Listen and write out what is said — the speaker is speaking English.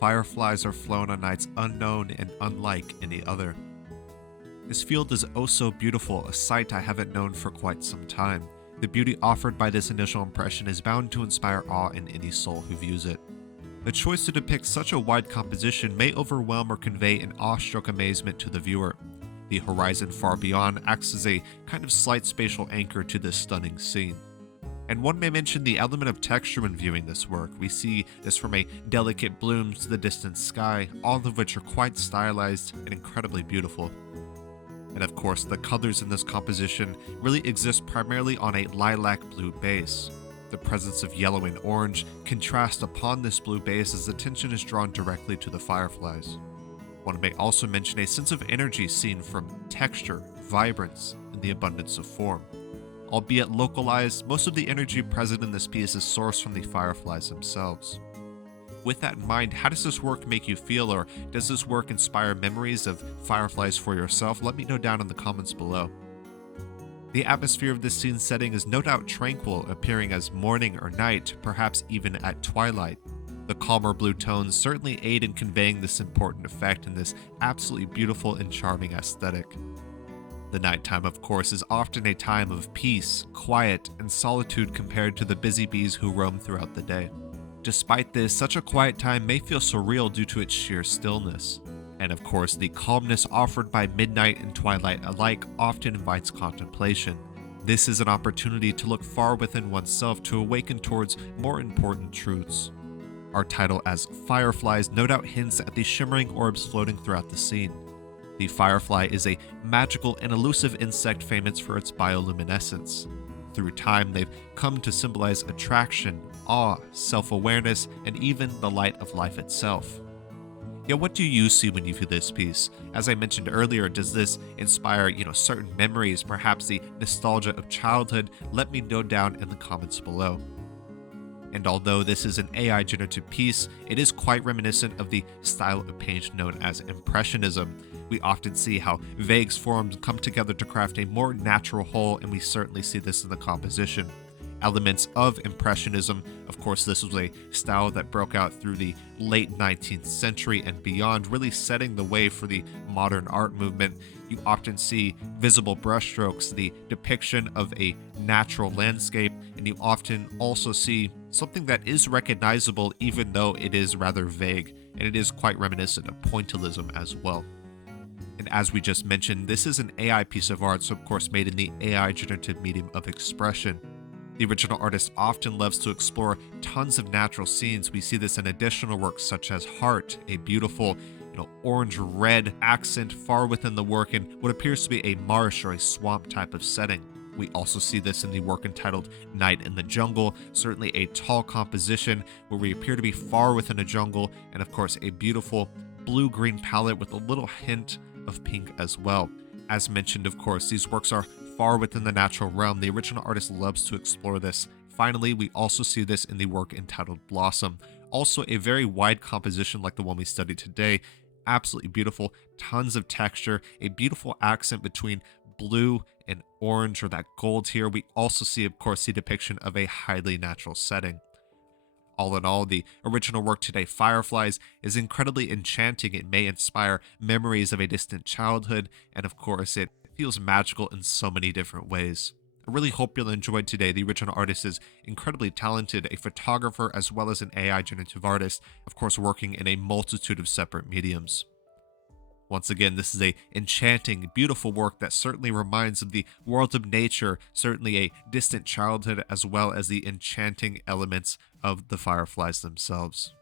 fireflies are flown on nights unknown and unlike any other. This field is oh so beautiful, a sight I haven't known for quite some time. The beauty offered by this initial impression is bound to inspire awe in any soul who views it. The choice to depict such a wide composition may overwhelm or convey an awestruck amazement to the viewer. The horizon far beyond acts as a kind of slight spatial anchor to this stunning scene. And one may mention the element of texture when viewing this work. We see this from a delicate blooms to the distant sky, all of which are quite stylized and incredibly beautiful. And of course, the colors in this composition really exist primarily on a lilac-blue base. The presence of yellow and orange contrast upon this blue base as attention is drawn directly to the fireflies. One may also mention a sense of energy seen from texture, vibrance, and the abundance of form. Albeit localized, most of the energy present in this piece is sourced from the fireflies themselves. With that in mind, how does this work make you feel, or does this work inspire memories of fireflies for yourself? Let me know down in the comments below. The atmosphere of this scene setting is no doubt tranquil, appearing as morning or night, perhaps even at twilight. The calmer blue tones certainly aid in conveying this important effect in this absolutely beautiful and charming aesthetic. The nighttime, of course, is often a time of peace, quiet, and solitude compared to the busy bees who roam throughout the day. Despite this, such a quiet time may feel surreal due to its sheer stillness. And of course, the calmness offered by midnight and twilight alike often invites contemplation. This is an opportunity to look far within oneself to awaken towards more important truths. Our title as Fireflies no doubt hints at the shimmering orbs floating throughout the scene. The firefly is a magical and elusive insect famous for its bioluminescence. Through time, they've come to symbolize attraction, awe, self-awareness, and even the light of life itself. Yet what do you see when you view this piece? As I mentioned earlier, does this inspire, certain memories, perhaps the nostalgia of childhood? Let me know down in the comments below. And although this is an AI generative piece, it is quite reminiscent of the style of paint known as Impressionism. We often see how vague forms come together to craft a more natural whole, and we certainly see this in the composition. Elements of Impressionism, of course, this was a style that broke out through the late 19th century and beyond, really setting the way for the modern art movement. You often see visible brushstrokes, the depiction of a natural landscape, and you often also see something that is recognizable even though it is rather vague, and it is quite reminiscent of pointillism as well. And as we just mentioned, this is an AI piece of art, so of course made in the AI generative medium of expression. The original artist often loves to explore tons of natural scenes. We see this in additional works such as Heart, a beautiful, orange-red accent far within the work in what appears to be a marsh or a swamp type of setting. We also see this in the work entitled Night in the Jungle, certainly a tall composition where we appear to be far within a jungle, and of course a beautiful blue-green palette with a little hint of pink as well. As mentioned, of course, these works are far within the natural realm. The original artist loves to explore this. Finally, we also see this in the work entitled Blossom. Also a very wide composition like the one we studied today. Absolutely beautiful, tons of texture, a beautiful accent between blue and orange or that gold here. We also see, of course, the depiction of a highly natural setting. All in all, the original work today, Fireflies, is incredibly enchanting. It may inspire memories of a distant childhood, and of course, it feels magical in so many different ways. I really hope you'll enjoy today. The original artist is incredibly talented, a photographer as well as an AI generative artist, of course working in a multitude of separate mediums. Once again, this is a enchanting, beautiful work that certainly reminds of the world of nature, certainly a distant childhood, as well as the enchanting elements of the fireflies themselves.